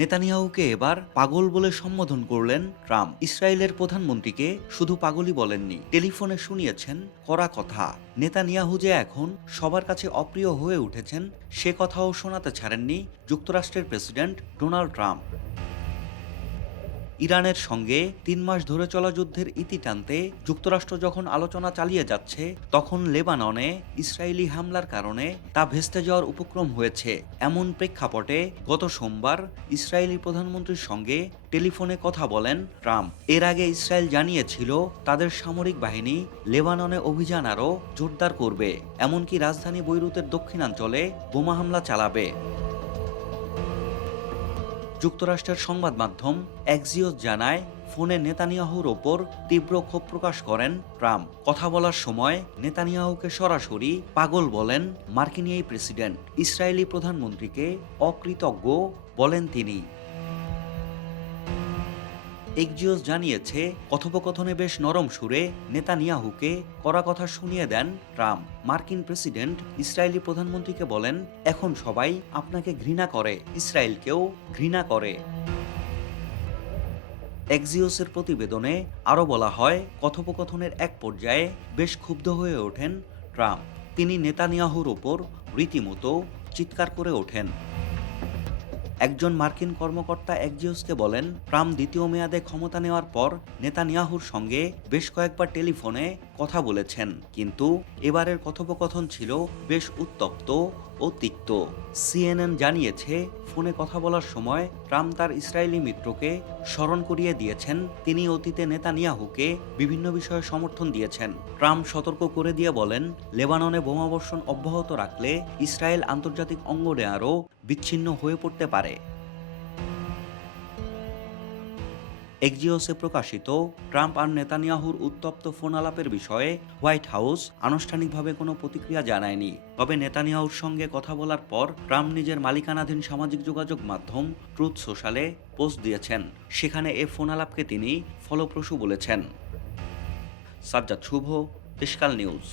নেতানিয়াহুকে এবার পাগল বলে সম্বোধন করলেন ট্রাম্প। ইসরায়েলের প্রধানমন্ত্রীকে শুধু পাগলই বলেননি, টেলিফোনে শুনিয়েছেন কড়া কথা। নেতানিয়াহু যে এখন সবার কাছে অপ্রিয় হয়ে উঠেছেন সে কথাও শোনাতে ছাড়েননি যুক্তরাষ্ট্রের প্রেসিডেন্ট ডোনাল্ড ট্রাম্প। ইরানের সঙ্গে ৩ মাস ধরে চলা যুদ্ধের ইতি টানতে যুক্তরাষ্ট্র যখন আলোচনা চালিয়ে যাচ্ছে, তখন লেবাননে ইসরায়েলি হামলার কারণে তা ভেস্তে যাওয়ার উপক্রম হয়েছে। এমন প্রেক্ষাপটে গত সোমবার ইসরায়েলি প্রধানমন্ত্রীর সঙ্গে টেলিফোনে কথা বলেন ট্রাম্প। এর আগে ইসরায়েল জানিয়েছিল তাদের সামরিক বাহিনী লেবাননে অভিযান আরও জোরদার করবে, এমনকি রাজধানী বৈরুতের দক্ষিণাঞ্চলে বোমা হামলা চালাবে। যুক্তরাষ্ট্রের সংবাদ মাধ্যম এক্সিওস জানায়, ফোনে নেতানিয়াহুর ওপর তীব্র ক্ষোভ প্রকাশ করেন ট্রাম্প। কথা বলার সময় নেতানিয়াহুকে সরাসরি পাগল বলেন মার্কিন এই প্রেসিডেন্ট। ইসরায়েলি প্রধানমন্ত্রীকে অকৃতজ্ঞ বলেন তিনি। এক্সিওস জানিয়েছে, কথোপকথনে বেশ নরম সুরে নেতানিয়াহুকে কড়া কথা শুনিয়ে দেন ট্রাম্প। মার্কিন প্রেসিডেন্ট ইসরায়েলি প্রধানমন্ত্রীকে বলেন, এখন সবাই আপনাকে ঘৃণা করে, ইসরায়েলকেও ঘৃণা করে। এক্সিওসের প্রতিবেদনে আরও বলা হয়, কথোপকথনের এক পর্যায়ে বেশ ক্ষুব্ধ হয়ে ওঠেন ট্রাম্প। তিনি নেতানিয়াহুর ওপর রীতিমতো চিৎকার করে ওঠেন। একজন মার্কিন কর্মকর্তা এক্সিওসকে বলেন, ট্রাম্প দ্বিতীয় মেয়াদে ক্ষমতা নেওয়ার পর নেতানিয়াহুর সঙ্গে বেশ কয়েকবার টেলিফোনে কথা বলেছেন, কিন্তু এবারের কথোপকথন ছিল বেশ উত্তপ্ত ও তিক্ত। সিএনএন জানিয়েছে, ফোনে কথা বলার সময় ট্রাম্প তার ইসরায়েলি মিত্রকে স্মরণ করিয়ে দিয়েছেন তিনি অতীতে নেতানিয়াহুকে বিভিন্ন বিষয়ে সমর্থন দিয়েছেন। ট্রাম্প সতর্ক করে দিয়ে বলেন, লেবাননে বোমাবর্ষণ অব্যাহত রাখলে ইসরায়েল আন্তর্জাতিক অঙ্গনে আরও বিচ্ছিন্ন হয়ে পড়তে পারে। এক্সিওসে প্রকাশিত ট্রাম্প আর নেতানিয়াহুর উত্তপ্ত ফোন আলাপের বিষয়ে হোয়াইট হাউস আনুষ্ঠানিকভাবে কোনো প্রতিক্রিয়া জানায়নি। তবে নেতানিয়াহুর সঙ্গে কথা বলার পর ট্রাম্প নিজের মালিকানাধীন সামাজিক যোগাযোগ মাধ্যম ট্রুথ সোশ্যালে পোস্ট দিয়েছেন। সেখানে এ ফোন আলাপকে তিনি ফলপ্রসূ বলেছেন। সাজ্জাদ শুভ, দেশকাল নিউজ।